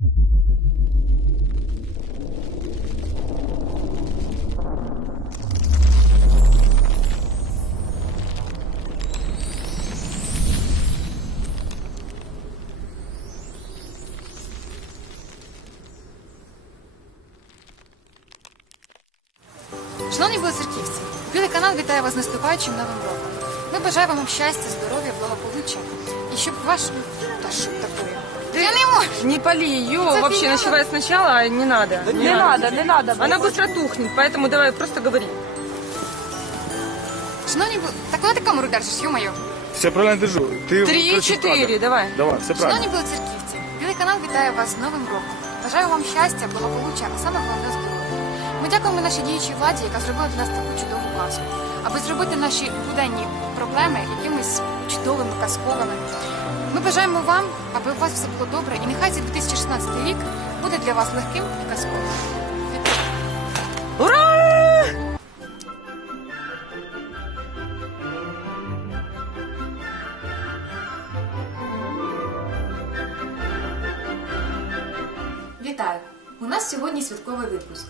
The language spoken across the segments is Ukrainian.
Шановні білоцерківці, Білий канал вітає вас з наступаючим новим роком. Ми бажаємо вам щастя, здоров'я, благополуччя і щоб ваш та що таке? Я не можу. Не пали ее, Это вообще фигня. начинай сначала, не надо. Не надо, не надо. Она быстро тухнет, поэтому давай просто говори. Шановні бі- так куди ти камеру держиш, ё-моё? Все правильно держу. Ти Три, включив четыре, кадр. давай. Давай, все правильно. Шановні білоцерківці, Білий канал вітає вас з новим роком. Бажаю вам щастя, благополуччя, а саме головне здоров'я. Ми дякуємо нашій діючій владі, яка зробила для нас таку чудову базу, аби зробити наші буденні проблеми якимись чудовими, казковими. Ми бажаємо вам, аби у вас все було добре, і нехай цей 2016 рік буде для вас легким і казковим. Ура! Вітаю! У нас сьогодні святковий випуск.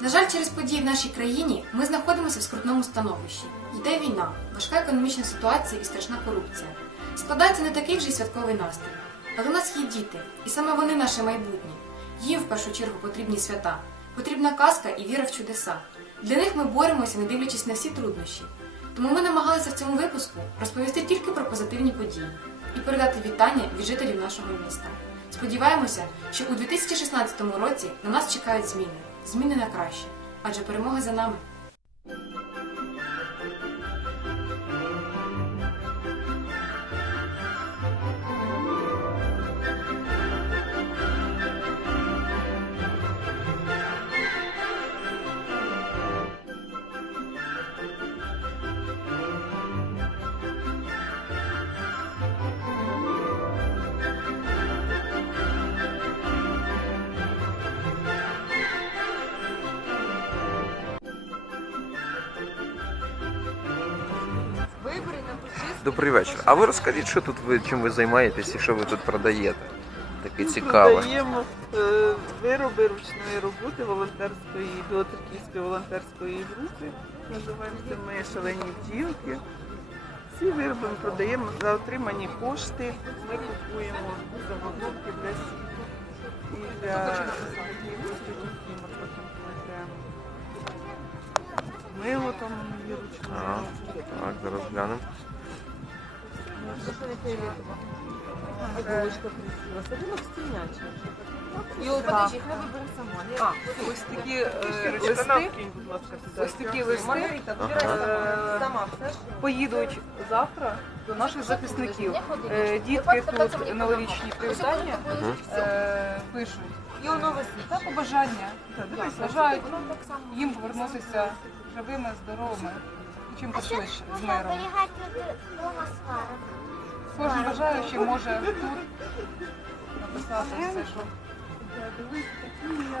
На жаль, через події в нашій країні ми знаходимося в скрутному становищі. Йде війна, важка економічна ситуація і страшна корупція. Складається не такий вже святковий настрій. Але у нас є діти, і саме вони наше майбутнє. Їм в першу чергу потрібні свята, потрібна казка і віра в чудеса. Для них ми боремося, не дивлячись на всі труднощі. Тому ми намагалися в цьому випуску розповісти тільки про позитивні події і передати вітання від жителів нашого міста. Сподіваємося, що у 2016 році на нас чекають зміни, зміни на краще, адже перемога за нами. Добрий вечір. А ви розкажіть, що тут ви чим ви займаєтесь і що ви тут продаєте? Таке цікаве. Продаємо е, вироби ручної роботи волонтерської, білоцерківської волонтерської групи. Називаємося ми шалені бджілки. Ці вироби ми продаємо за отримані кошти. Ми купуємо заготовки для сіток і для потім плетемо. Мило там є роботи. Так, зараз глянемо. І от подожди, хай сама. Ось такі е, листи. Ласка, сюди. Ось такі листи е, поїдуть завтра до наших захисників. Е, Дітки тут новорічні привітання е, пишуть. І воно висить. Та побажання. Бажають їм повернутися живими, здоровими чим швидше з. Оберігати дома сварок. Кожен бажаючий може тут написати все, що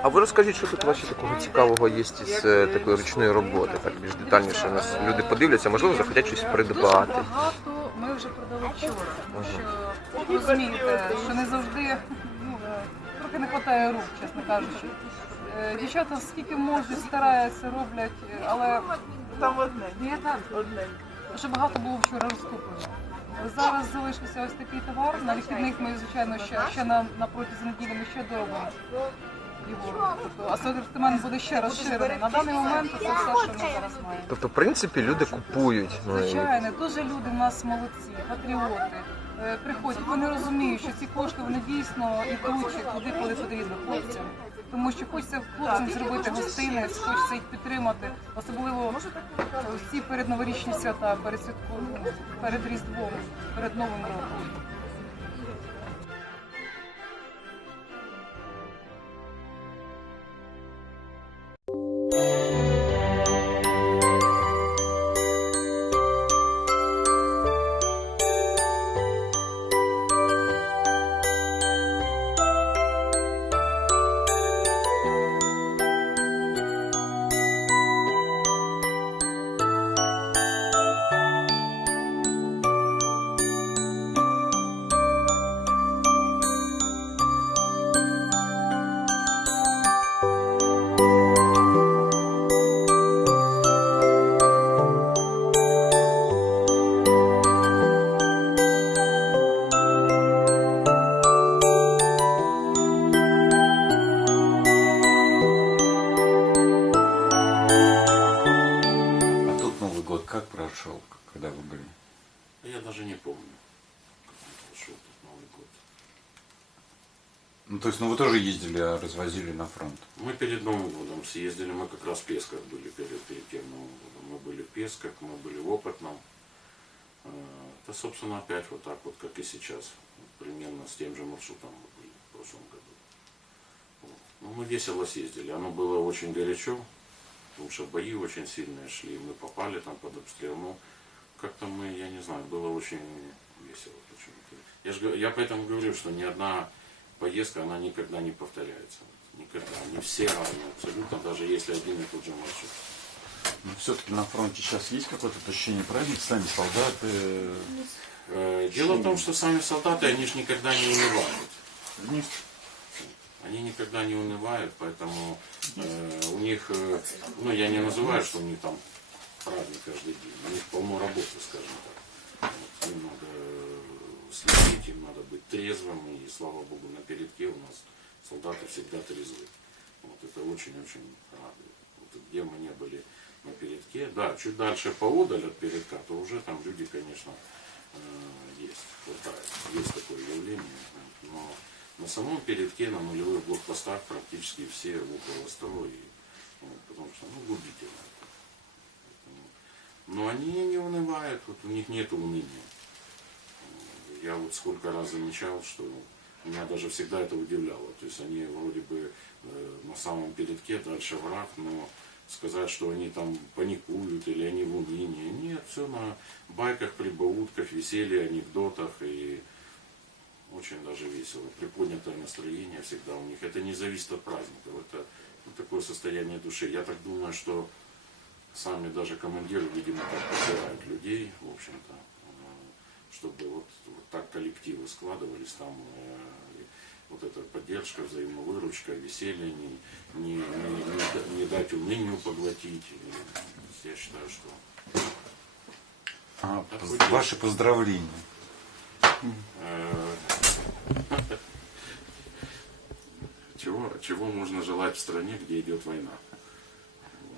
А ви розкажіть, що тут ще такого цікавого є із е, такої ручної роботи, так більш детальніше. Нас люди подивляться, можливо, захотять щось Дуже придбати. багато ми вже продали вчора, тому що розумієте, що не завжди ну, трохи не вистачає рук, чесно кажучи. Е, Дівчата скільки можуть, стараються, роблять, е, але Там одне. Одне. що багато було вчора розкуплено. Зараз залишився ось такий товар. На вихідних ми, звичайно, ще, ще на, на протязі неділі ми ще доробимо його. Тобто асортимент буде ще розширений. На даний момент це все, що ми зараз маємо. Тобто, в принципі, люди купують. Ну, і- Звичайно, дуже люди в нас молодці, патріоти. Е, Приходять, вони розуміють, що ці кошти вони дійсно йдуть туди, коли потрібно хлопцям. Тому що хочеться хлопцям зробити гостинець, хочеться їх підтримати, особливо всі передноворічні свята, перед святком, перед Різдвом, перед Новим роком. То есть, ну вы тоже ездили, а развозили на фронт? Мы перед Новым годом съездили, мы как раз в Песках были перед, перед тем Новым годом. Мы были в Песках, мы были в Опытном. Это, собственно, опять вот так вот, как и сейчас. Примерно с тем же маршрутом мы были в прошлом году. Ну, мы весело съездили. Оно было очень горячо, потому что бои очень сильные шли. Мы попали там под обстрел. Ну, как-то мы, я не знаю, было очень весело. Я, ж го- я поэтому говорю, что ни одна поездка, она никогда не повторяется. Никогда. Они все разные абсолютно, даже если один и тот же маршрут. Но все-таки на фронте сейчас есть какое-то ощущение праздника, сами солдаты. Э, Дело в том, что сами солдаты, они же никогда не унывают. Ну, Они никогда не унывают, поэтому э, у них, э, ну я не называю, что у них там праздник каждый день, у них полно работы, скажем так. Вот, им надо следить, им надо быть трезвым, и слава богу, на передке у нас солдаты всегда трезвы. Вот это очень-очень радует. Вот где мы не были на передке, да, чуть дальше поодаль от передка, то уже там люди, конечно, э, есть, хватает, есть такое явление, но на самом передке, на нулевых блокпостах практически все около строя, и, вот, потому что, ну, губительно Но они не унывают, вот у них нет уныния. Я вот сколько раз замечал, что меня даже всегда это удивляло. То есть они вроде бы э, на самом передке, дальше враг, но сказать, что они там паникуют или они в унынии. Нет, все на байках, прибаутках, веселье, анекдотах и очень даже весело. Приподнятое настроение всегда у них. Это не зависит от праздников. Это ну, такое состояние души. Я так думаю, что сами даже командиры, видимо, так подбирают людей, в общем-то, чтобы вот, вот так коллективы складывались, там э, вот эта поддержка, взаимовыручка, веселье, не, не, не, не дать унынию поглотить. И я считаю, что а, поз- ваши поздравления. Э, Чего, чего можно желать в стране, где идет война?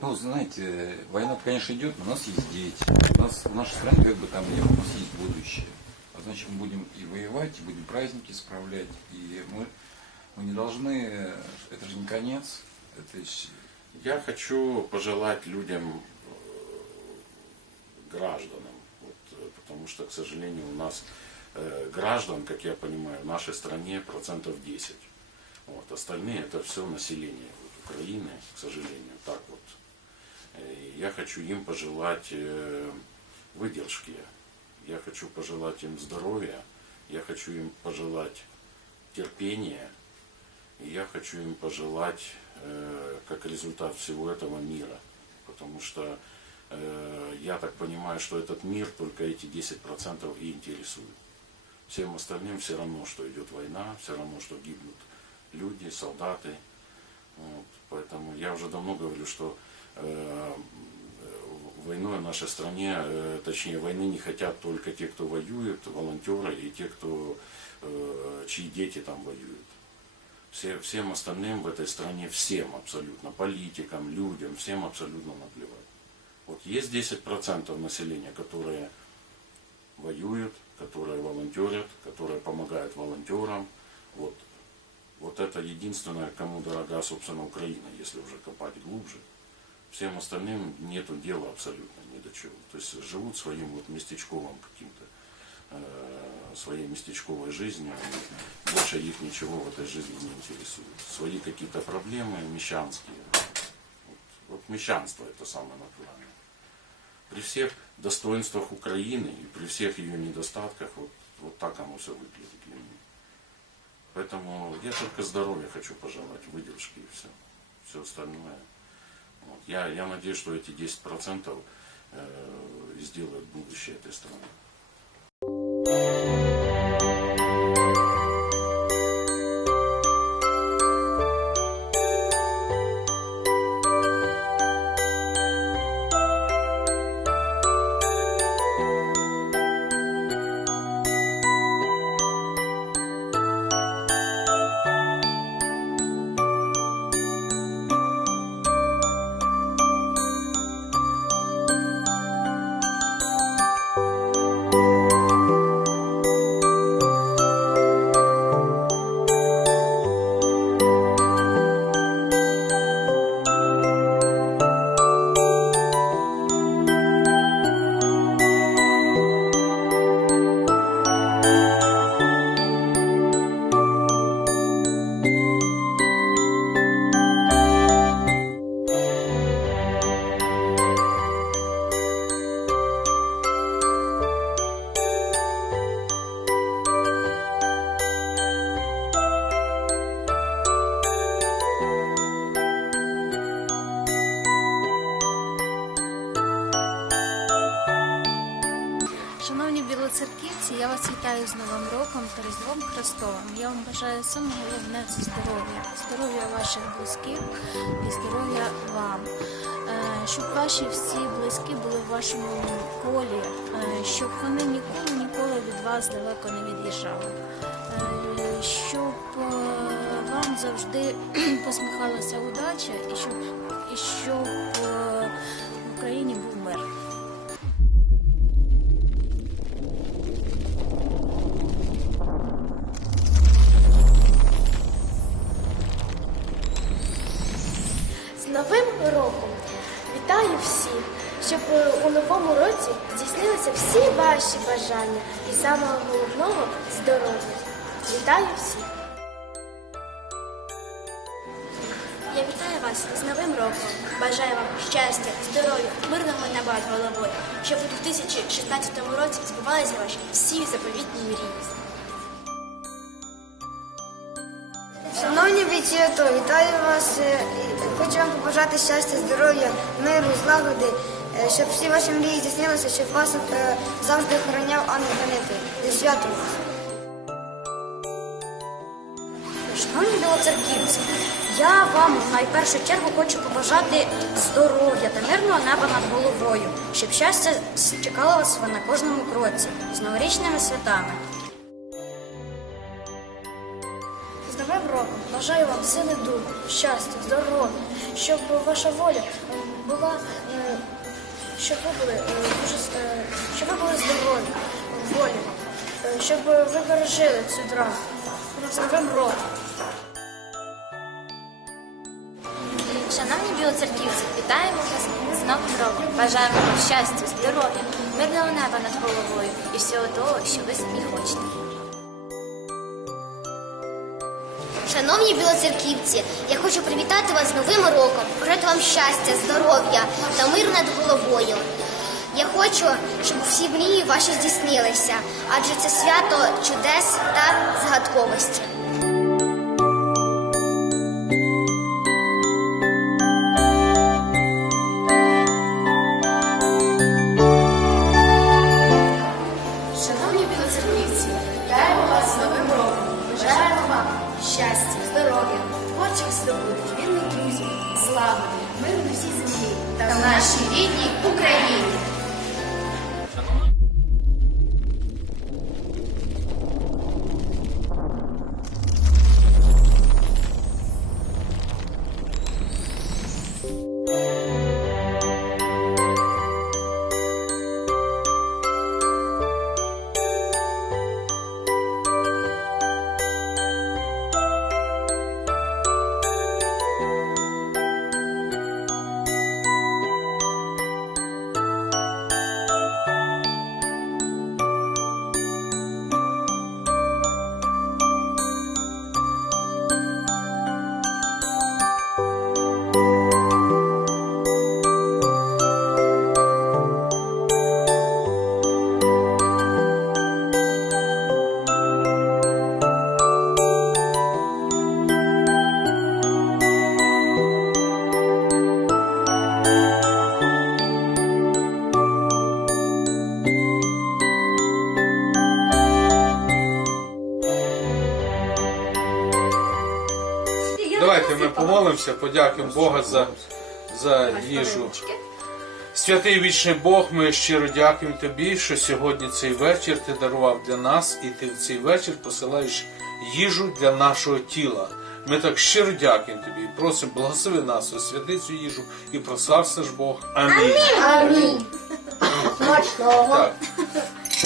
Ну, знаете, война, конечно, идет, но у нас есть дети. У нас в нашей стране, как бы там ни у нас есть будущее. А значит, мы будем и воевать, и будем праздники справлять. И мы, мы не должны... Это же не конец. Это Я хочу пожелать людям, э, гражданам, вот, э, потому что, к сожалению, у нас э, граждан, как я понимаю, в нашей стране процентов 10. Вот, остальные это все население вот, Украины, к сожалению, так вот. Я хочу им пожелать э, выдержки, я хочу пожелать им здоровья, я хочу им пожелать терпения, и я хочу им пожелать, э, как результат всего этого мира. Потому что э, я так понимаю, что этот мир только эти 10% и интересует. Всем остальным все равно, что идет война, все равно, что гибнут люди, солдаты. Вот. Поэтому я уже давно говорю, что войной в нашей стране, э, точнее войны не хотят только те, кто воюет, волонтеры и те, кто, э, чьи дети там воюют. Все, всем остальным в этой стране, всем абсолютно, политикам, людям, всем абсолютно наплевать. Вот есть 10% населения, которые воюют, которые волонтерят, которые помогают волонтерам. Вот, вот это единственное, кому дорога, собственно, Украина, если уже копать глубже. Всем остальным нету дела абсолютно ни до чего. То есть живут своим вот местечковым каким-то, э, своей местечковой жизнью, больше их ничего в этой жизни не интересует. Свои какие-то проблемы мещанские. Вот, вот мещанство это самое натуральное. При всех достоинствах Украины и при всех ее недостатках, вот, вот так оно все выглядит для меня. Поэтому я только здоровья хочу пожелать, выдержки и все. Все остальное. Вот. Я, я надеюсь, что эти 10% э, сделают будущее этой страны. Вітаю з Новим роком та Різдвом Христовим. Я вам бажаю саме головне здоров'я, здоров'я ваших близьких і здоров'я вам. Е, Щоб ваші всі близькі були в вашому колі, е, щоб вони ніколи ніколи від вас далеко не від'їжджали. Е, Щоб вам завжди посміхалася удача і щоб, і щоб в Україні був мир. Новим роком вітаю всіх, щоб е, у новому році здійснилися всі ваші бажання і самого головного здоров'я. Вітаю всіх! Я вітаю вас з Новим роком. Бажаю вам щастя, здоров'я, мирного неба над головою, щоб у 2016 році збувалися ваші всі заповітні мрії. Шановні бійці вітаю вас. Хочу вам побажати щастя, здоров'я, миру, злагоди, е, щоб всі ваші мрії здійснилися, щоб вас е, завжди охороняв ангел-хранитель. Зі святом вас. Шановні білоцерківці, я вам в найпершу чергу хочу побажати здоров'я та мирного неба над головою, щоб щастя чекало вас на кожному кроці з новорічними святами. З новим роком бажаю вам сили духу, щастя, здоров'я, щоб ваша воля е, була, е, щоб ви були е, дуже щоб ви були здорові, волі, щоб ви пережили цю драму. З новим роком. Шановні білоцерківці, вітаємо вас з Новим роком. Бажаємо вам щастя, здоров'я, мирного неба над головою і всього того, що ви собі хочете. Шановні білоцерківці, я хочу привітати вас з Новим роком, бажати вам щастя, здоров'я та мир над головою. Я хочу, щоб всі мрії ваші здійснилися, адже це свято чудес та згадковості. Помолимося, подякуємо Бога за, за їжу. Святий вічний Бог, ми щиро дякуємо тобі, що сьогодні цей вечір ти дарував для нас, і ти в цей вечір посилаєш їжу для нашого тіла. Ми так щиро дякуємо тобі і просимо, благослови нас, освяти цю їжу і прослався ж Бог. Амінь. Амінь. Смачного. Так,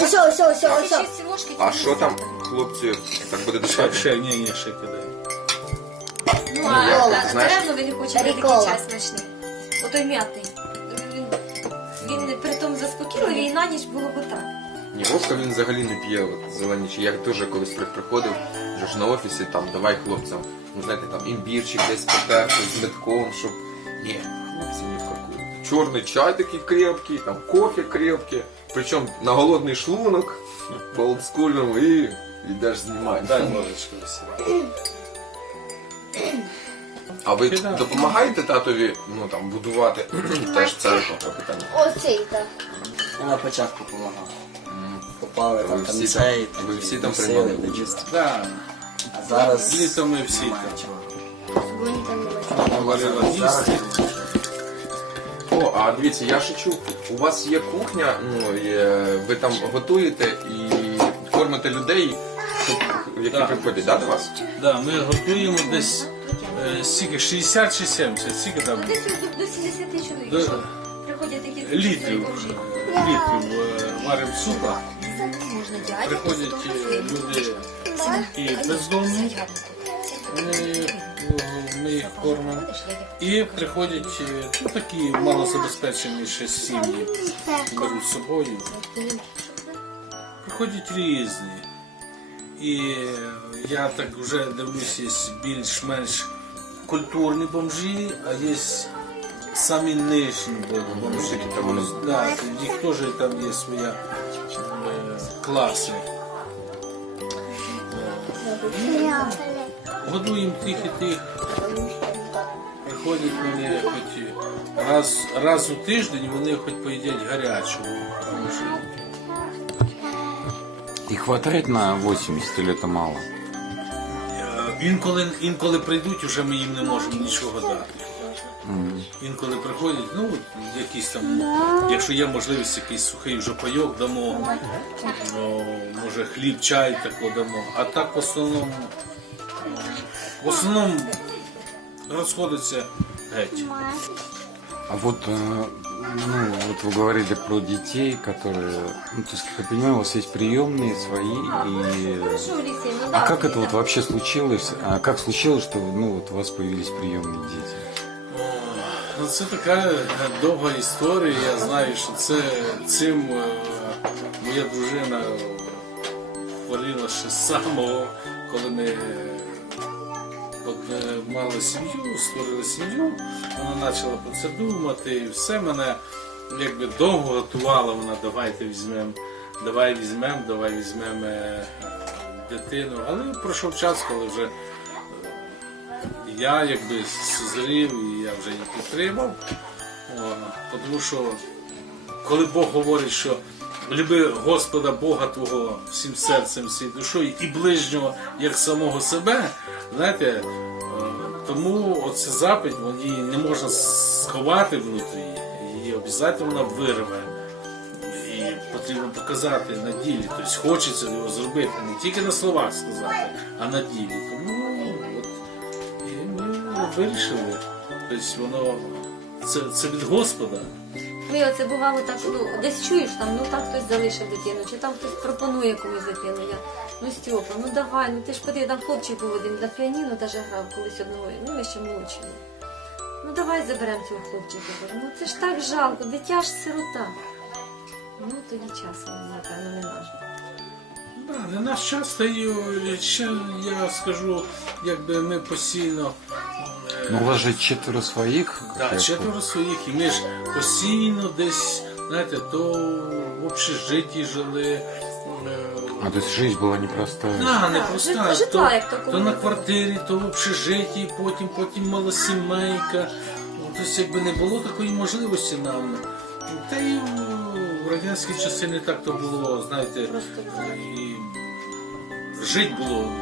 Усе, усе, усе, усе. А що там, хлопці, так буде ще, ще, ні, ні, ще кидай. Ну, ти знаєш? Напевно, він хоче на Рікола. такий смачний. Отой м'ятий. Він, він при тому заспокійливий і на ніч було б так. Ні, Вовка він взагалі не п'є от, зелені чаї. Я теж колись при- приходив вже ж на офісі, там давай хлопцям, ну знаєте, там імбірчик десь потерти з метком, щоб. Ні, хлопці ні в какую. Чорний чай такий крепкий, там кофе крепкий, причому на голодний шлунок, по олдскульному, і йдеш знімати. Дай ложечку всі. А ви допомагаєте татові ну, там, будувати теж церкву? питання? Оцей, так. Я на початку допомагав. Попали там всі ліцей, ви всі там приймали участь? Да. А зараз Літом ми всі немає там. чого. Зараз їсти. О, а дивіться, я ще чув, у вас є кухня, ну, є, ви там готуєте і кормите людей, щоб, які Да. приходять, да, до вас? Да, ми готуємо десь е, стільки, 60 чи 70, стільки там? Десь до 70 чоловік. Що Приходять такі літрів, е, літрів е, варимо супа. Можна дядя. Приходять е, люди і бездомні, вони, е, ми їх кормимо. І приходять е, ну, такі малозабезпечені сім'ї, беруть з собою. Приходять різні. І е, я так вже дивлюсь, є більш-менш культурні бомжі, а є самі нижні бомжі. Да, їх теж там є своя е, класи. Годуємо тих і тих. Приходять вони хоч раз, раз у тиждень вони хоч поїдять. Тому що хватает на 80 или это мало? Е, Інколи, інколи прийдуть, вже ми їм не можемо нічого дати. Інколи приходять, ну, якісь там, якщо є можливість, якийсь сухий вже пайок дамо, ну, може хліб, чай тако дамо. А так в основному, в основному розходиться геть. А вот, э, ну, вот вы говорили про детей, которые, ну, то есть, как я понимаю, у вас есть приемные свои, и... Хорошо, Олексій, ну А да, как это да. вот вообще случилось? А как случилось, что, ну, вот у вас появились приемные дети? Ну, це така е, довга історія. Я знаю, що це цим е, моя дружина хворіла ще з самого, коли ми е, от, е, мали сім'ю, створили сім'ю. Вона почала про це думати, і все мене якби довго готувала. Вона давайте візьмемо, давай візьмемо, давай візьмемо е, дитину. Але пройшов час, коли вже я якби созрів і я вже її підтримав. Тому що коли Бог говорить, що люби Господа Бога Твого всім серцем, всією душою і ближнього як самого себе, знаєте, е, тому оця запить її не можна сховати внутрі, її обов'язково вирве. І потрібно показати на ділі. Тобто хочеться його зробити, не тільки на словах сказати, а на ділі. Тому от, і ми вирішили. Тобто воно це, це від Господа. Ви оце бувало так, ну десь чуєш там, ну там хтось залишив дитину, чи там хтось пропонує комусь дитину. Я, ну Стьопа, ну давай, ну ти ж подиви, там хлопчик був один на піаніно даже грав колись одного, ну ми ще молодші. Ну давай заберемо цього хлопчика. Ну це ж так жалко, дитя ж сирота. Ну тоді часу, напевно, не наш. Да, не наш час та е, ще я скажу, якби ми постійно. е, Ну, у вас же четверо своих. как Да, четверо своїх, і ми ж постійно десь, знаєте, то в общежитті жили. е. А, то есть жизнь была непростая. Да, не Так, проста. як То, то на квартирі, то в общежитті, потім, потім малосімейка. Ну, Тобто, якби не було такої можливості нам. Та й в радянські часи не так то було, знаєте, і жити було,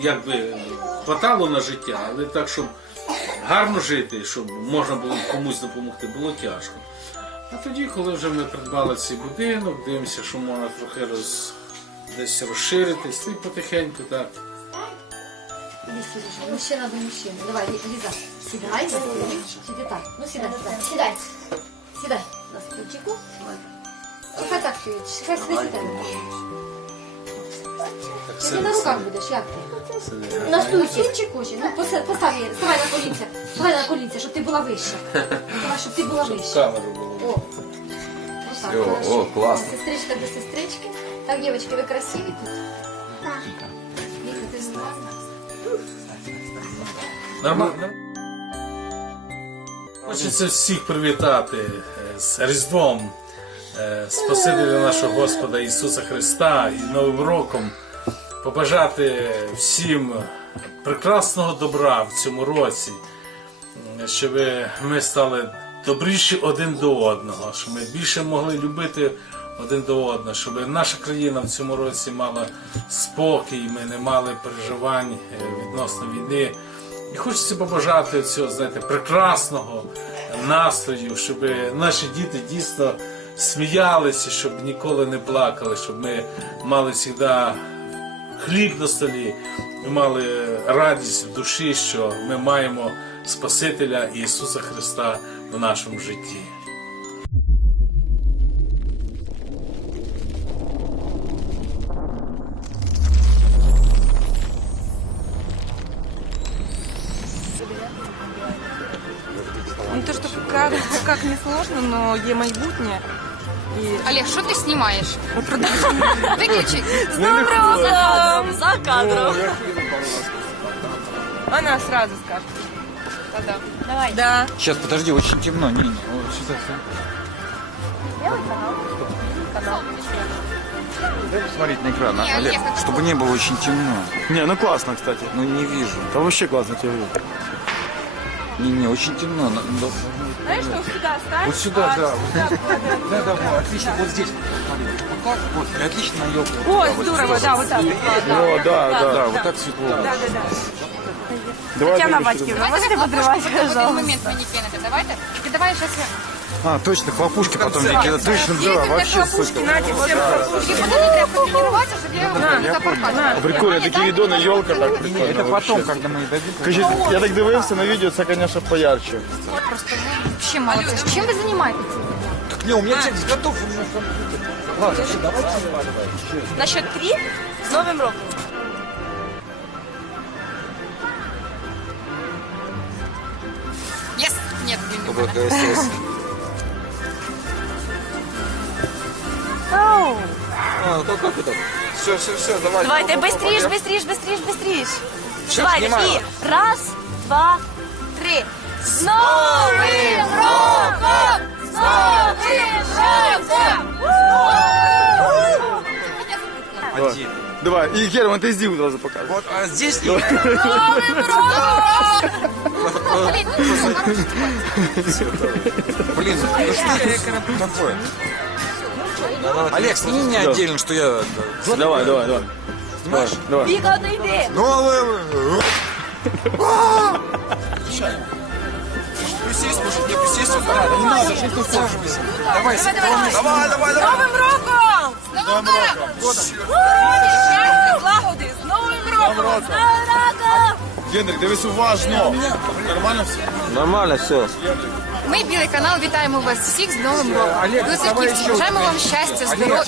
якби хватало на життя, але так, щоб гарно жити, щоб можна було комусь допомогти, було тяжко. А тоді, коли вже ми придбали цей будинок, дивимося, що можна трохи роз, десь розширитись, і потихеньку так. Мужчина до мужчини. Давай, Ліза, сідай, сиди. Ну сідай, сідай. Сідай. Сідай на стульчику. Хай так стоїть, хай так Ти на руках будеш, як ти? На чи? Ну постав її, ставай на колінця. Ставай на колінця, щоб ти була вища. Давай, щоб ти була вища. камеру було. О. Отак. Сестричка до сестрички. Так, дівчатки, ви красиві тут? Так. Віка, ти злазна? Нормально. Хочеться всіх привітати з Різдвом, Спасителя нашого Господа Ісуса Христа і Новим роком. Побажати всім прекрасного добра в цьому році, щоб ми стали добріші один до одного, щоб ми більше могли любити один до одного, щоб наша країна в цьому році мала спокій, ми не мали переживань е, відносно війни. І хочеться побажати цього, знаєте, прекрасного настрою, щоб наші діти дійсно сміялися, щоб ніколи не плакали, щоб ми мали завжди хліб на столі, ми мали радість в душі, що ми маємо Спасителя Ісуса Христа в нашому житті. Ну не сложно, но є майбутнє. І... Олег, що ти знімаєш? Виключи. З Новим роком! За кадром. Она сразу скажет. Да-да. Давай. Да. Сейчас, подожди, очень темно. Не, не, вот сюда, Дай посмотреть на экран, Не, Олег, Олег, это чтобы не было очень темно. Не, ну классно, кстати. Ну не вижу. Да вообще классно тебе вижу. Не, не, очень темно. На- на- Знаешь, что сюда ставь? Вот сюда, а да. сюда. Да, да, вот, отлично. Вот здесь, смотри, вот так вот, и отлично на елку. О, здорово, да, вот так. О, да, да. Да, вот так светло. Да, да, да. Давай Тетяна выключи. Батьківна, можете один пожалуйста? момент мені кинете. Давайте. Ти давай зараз. А, точно, хлопушки потом тебе кидать. Точно, да, вообще супер. Надя, всем хлопушки. Мені треба потренуватися, щоб я його не запаркала. Прикольно, такі відони, елка так Это прикольно. потом, вообще. когда мы дойдем. Скажіть, я так дивився на відео, це, звісно, поярче. Просто ви взагалі молодці. Чим ви займаєтеся? Так не, у меня текст готов, у меня компьютер. Ладно, все, давайте. На счет три з Новим роком. Єс? Ні, він не Вот, СС. А, ну как это? Все, все, все, давай. Давайте, Оп, оп, оп, быстріш, я- быстріш, быстріш, быстріш. Щас, Давайте, знімаю. і раз, два, три. З Новим роком! З Новим роком! Один. Давай, і Герман, ти здів одразу показуй. Вот, а здесь Новим роком! Блин, ну что это такое? Олег, сними меня отдельно, что я... Давай, давай, давай. Снимаешь? Давай. Віка, не йди! присесть, может не присесть, так. Не надо, сейчас не усаживайся. Давай, давай. давай, давай, давай. Новим роком! З Новим роком! Щастя, злагоди! З Новим роком! З Новим роком! Генрик, дивись уважно. Нормально все? Нормально все. Ми, Білий канал, вітаємо вас всіх з Новим роком. Олег, давай. Бажаємо вам щастя, здоров'я.